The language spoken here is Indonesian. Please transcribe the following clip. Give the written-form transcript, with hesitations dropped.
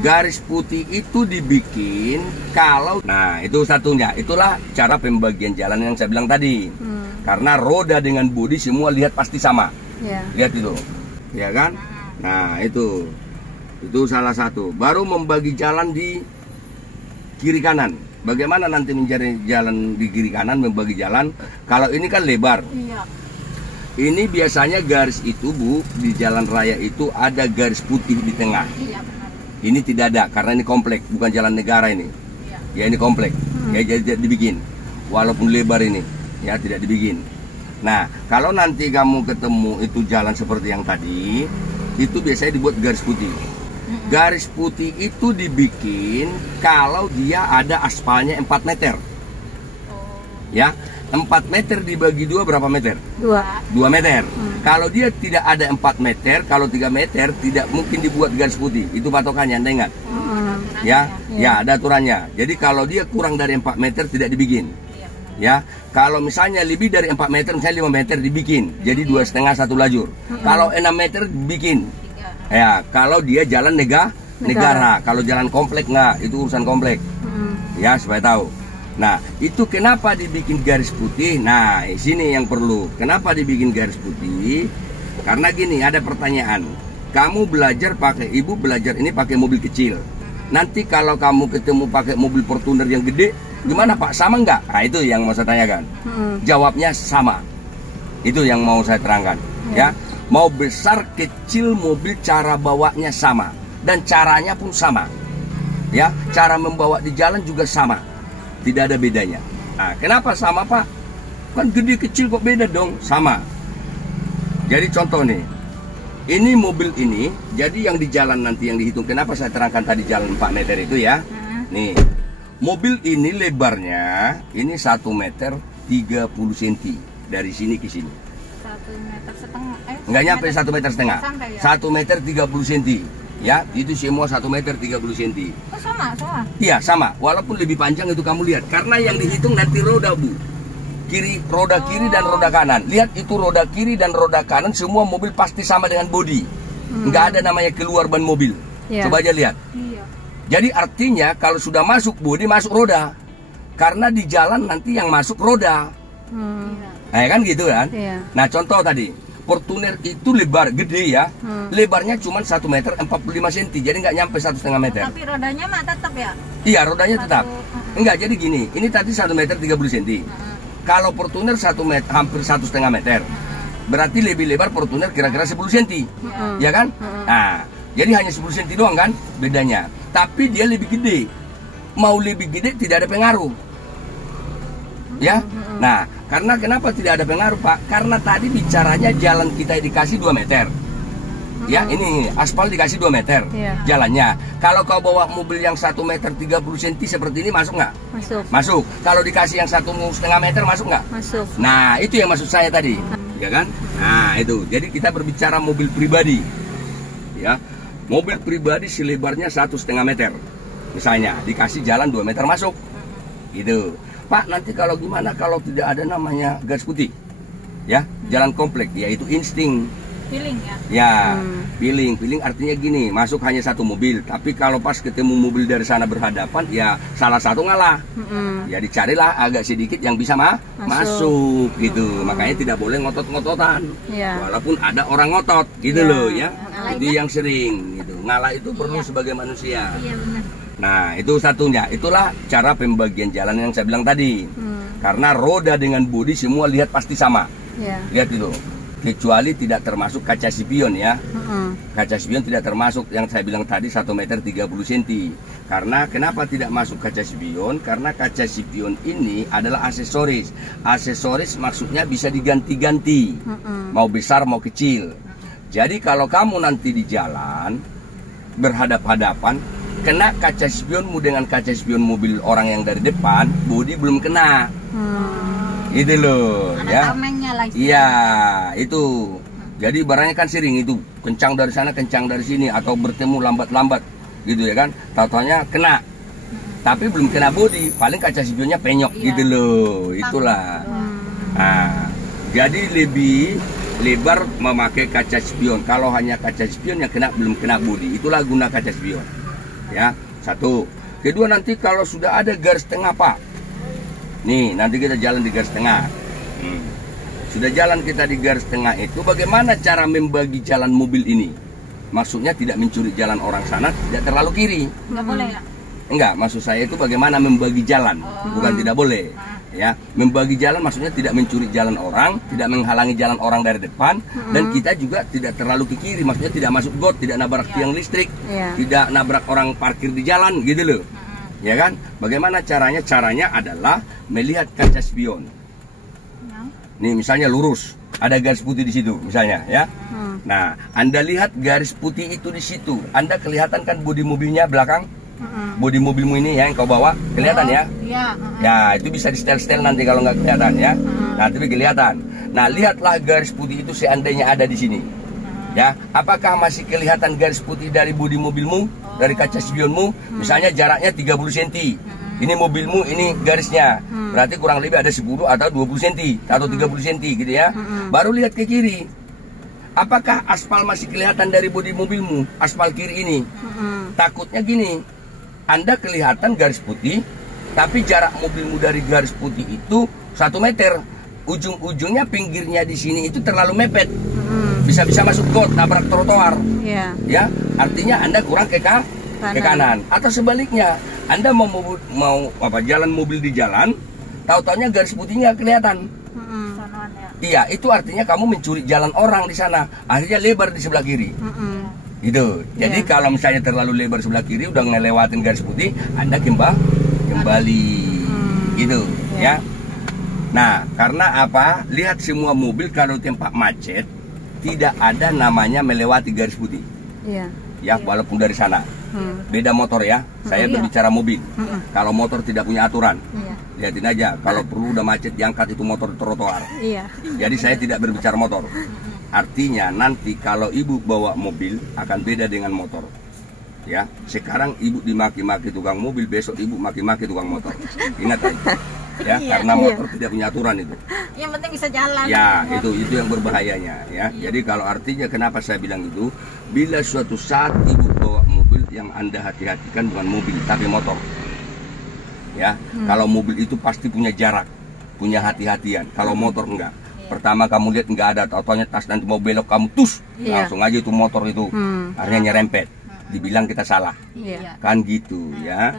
Garis putih itu dibikin kalau, nah itu satunya, itulah cara pembagian jalan yang saya bilang tadi. Karena roda dengan bodi semua lihat pasti sama. Lihat itu, ya kan? Nah itu salah satu. Baru membagi jalan di kiri kanan. Bagaimana nanti mencari jalan di kiri kanan, membagi jalan? Kalau ini kan lebar. Ini biasanya garis itu, Bu, di jalan raya itu ada garis putih di tengah. Ini tidak ada karena ini komplek, bukan jalan negara ini. Ya ini komplek. Ya jadi tidak dibikin. Walaupun lebar ini, ya tidak dibikin. Nah, kalau nanti kamu ketemu itu jalan seperti yang tadi, itu biasanya dibuat garis putih. Garis putih itu dibikin kalau dia ada aspalnya 4 meter. Ya, 4 meter dibagi 2 berapa meter? 2 meter. Kalau dia tidak ada 4 meter, kalau 3 meter tidak mungkin dibuat garis putih. Itu patokannya, Anda ingat? Ya, ada aturannya. Jadi kalau dia kurang dari 4 meter tidak dibikin. Ya, kalau misalnya lebih dari 4 meter, misalnya 5 meter dibikin. Jadi 2,5 satu lajur. Kalau 6 meter bikin. Ya, kalau dia jalan negara. Kalau jalan komplek nggak, itu urusan komplek. Ya, supaya tahu. Nah, itu kenapa dibikin garis putih? Nah, sini yang perlu. Kenapa dibikin garis putih? Karena gini, ada pertanyaan. Kamu belajar ibu belajar ini pakai mobil kecil. Nanti kalau kamu ketemu pakai mobil Fortuner yang gede, gimana Pak? Sama nggak? Nah, itu yang mau saya tanyakan. Jawabnya sama. Itu yang mau saya terangkan. Ya, mau besar kecil mobil cara bawanya sama dan caranya pun sama. Ya, cara membawa di jalan juga sama. Tidak ada bedanya. Nah, kenapa sama Pak? Kan gede kecil kok beda dong? Sama. Jadi contoh nih, ini mobil ini, jadi yang di jalan nanti yang dihitung. Kenapa saya terangkan tadi jalan 4 meter itu ya? Nih, mobil ini lebarnya ini 1 meter 30 cm dari sini ke sini. 1 meter setengah. Nggak nyampe 1 meter setengah. 1 meter 30 cm. Ya, itu semua 1 meter 30 cm. Oh, sama. Iya, sama. Walaupun lebih panjang itu kamu lihat. Karena yang dihitung nanti roda, Bu. Roda kiri dan roda kanan. Lihat itu roda kiri dan roda kanan semua mobil pasti sama dengan bodi. Nggak ada namanya keluar ban mobil. Coba aja lihat. Jadi artinya kalau sudah masuk bodi, masuk roda. Karena di jalan nanti yang masuk roda. Kan gitu kan? Nah, contoh tadi. Fortuner itu lebar, gede ya. Lebarnya cuma 1 meter 45 cm. Jadi nggak nyampe 1,5 meter. Tapi rodanya mah tetap ya? Iya, rodanya tetap. Enggak, jadi gini. Ini tadi 1 meter 30 cm. Kalau Fortuner 1 meter, hampir 1,5 meter. Berarti lebih lebar Fortuner kira-kira 10 cm. Ya kan? Nah, jadi hanya 10 cm doang kan bedanya. Tapi dia lebih gede. Mau lebih gede tidak ada pengaruh. Ya. Nah, karena kenapa tidak ada pengaruh Pak? Karena tadi bicaranya jalan kita dikasih 2 meter. Ya, ini aspal dikasih 2 meter jalannya. Kalau kau bawa mobil yang 1 meter 30 cm seperti ini masuk nggak? Masuk. Kalau dikasih yang 1,5 meter masuk nggak? Masuk. Nah, itu yang maksud saya tadi. Ya kan? Nah, itu. Jadi kita berbicara mobil pribadi. Ya. Mobil pribadi selebarnya 1,5 meter. Misalnya, dikasih jalan 2 meter masuk. Gitu. Pak, nanti kalau gimana kalau tidak ada namanya garis putih? Ya, jalan komplek, yaitu insting. Feeling ya? Ya, feeling artinya gini, masuk hanya satu mobil. Tapi kalau pas ketemu mobil dari sana berhadapan, ya salah satu ngalah. Ya dicarilah agak sedikit yang bisa masuk gitu. Makanya tidak boleh ngotot-ngototan. Walaupun ada orang ngotot gitu loh ya. Itu yang sering gitu. Ngalah itu perlu sebagai manusia. Iya benar. Nah, itu satunya. Itulah cara pembagian jalan yang saya bilang tadi. Karena roda dengan bodi semua lihat pasti sama. Lihat itu. Kecuali tidak termasuk kaca spion ya. Kaca spion tidak termasuk yang saya bilang tadi 1 meter 30 cm. Karena kenapa tidak masuk kaca spion? Karena kaca spion ini adalah aksesoris. Aksesoris maksudnya bisa diganti-ganti. Mau besar mau kecil. Jadi kalau kamu nanti di jalan berhadap-hadapan, kena kaca spionmu dengan kaca spion mobil orang yang dari depan, bodi belum kena. Itu loh. Ada ya. tamengnya lagi. Iya, itu. Jadi barangnya kan sering itu, kencang dari sana, kencang dari sini, atau bertemu lambat-lambat, gitu ya kan? Tahu-taunya kena. Tapi belum kena bodi, paling kaca spionnya penyok, gitu loh. Itulah. Nah, jadi lebih lebar memakai kaca spion. Kalau hanya kaca spion yang kena belum kena bodi, itulah guna kaca spion. Ya, satu. Kedua, nanti kalau sudah ada garis tengah, Pak. Nih, nanti kita jalan di garis tengah. Sudah jalan kita di garis tengah itu, bagaimana cara membagi jalan mobil ini? Maksudnya tidak mencuri jalan orang sana, tidak terlalu kiri. Nggak boleh ya? Enggak, maksud saya itu bagaimana membagi jalan, bukan tidak boleh. Ya, membagi jalan maksudnya tidak mencuri jalan orang, tidak menghalangi jalan orang dari depan, dan kita juga tidak terlalu ke kiri, maksudnya tidak masuk got, tidak nabrak tiang listrik, tidak nabrak orang parkir di jalan, gitu loh. Ya kan? Bagaimana caranya? Caranya adalah melihat kaca spion. Nih, misalnya lurus, ada garis putih di situ, misalnya, ya. Nah, Anda lihat garis putih itu di situ, Anda kelihatan kan bodi mobilnya belakang? Bodi mobilmu ini ya yang kau bawa, kelihatan ya? Iya. Ya, itu bisa di setel-setel nanti kalau nggak kelihatan ya. Nah, tapi kelihatan. Nah, lihatlah garis putih itu seandainya ada di sini. Ya, apakah masih kelihatan garis putih dari bodi mobilmu, dari kaca spionmu? Misalnya jaraknya 30 cm. Ini mobilmu, ini garisnya. Berarti kurang lebih ada 10 atau 20 cm atau 30 cm gitu ya. Baru lihat ke kiri. Apakah aspal masih kelihatan dari bodi mobilmu? Aspal kiri ini. Takutnya gini, Anda kelihatan garis putih, tapi jarak mobilmu dari garis putih itu 1 meter. Ujung-ujungnya pinggirnya di sini itu terlalu mepet. Bisa-bisa masuk got, nabrak trotoar. Ya, artinya Anda kurang ke kanan. Atau sebaliknya, Anda mau jalan mobil di jalan, tahu-taunya garis putihnya kelihatan. Iya, itu artinya kamu mencuri jalan orang di sana. Akhirnya lebar di sebelah kiri. Gitu. Jadi kalau misalnya terlalu lebar sebelah kiri, udah ngelewatin garis putih, Anda kembali. Gitu, ya. Nah, karena apa? Lihat semua mobil kalau tempat macet tidak ada namanya melewati garis putih. Ya, walaupun dari sana. Beda motor ya. Saya berbicara mobil. Kalau motor tidak punya aturan. Lihatin aja, kalau perlu udah macet diangkat itu motor trotoar. Jadi saya tidak berbicara motor. Artinya nanti kalau ibu bawa mobil akan beda dengan motor. Ya, sekarang ibu dimaki-maki tukang mobil, besok ibu maki-maki tukang motor. Ingat aja. Ya, karena motor tidak punya aturan itu. Yang penting bisa jalan. Ya, itu yang berbahayanya ya. Jadi kalau artinya kenapa saya bilang itu, bila suatu saat ibu bawa mobil, yang Anda hati-hatikan bukan mobil tapi motor. Ya, kalau mobil itu pasti punya jarak, punya hati-hatian. Kalau motor enggak. Pertama kamu lihat enggak ada, tau-taunya tas nanti mau belok kamu tus, langsung aja itu motor itu akhirnya nyerempet. Dibilang kita salah. Kan gitu ya.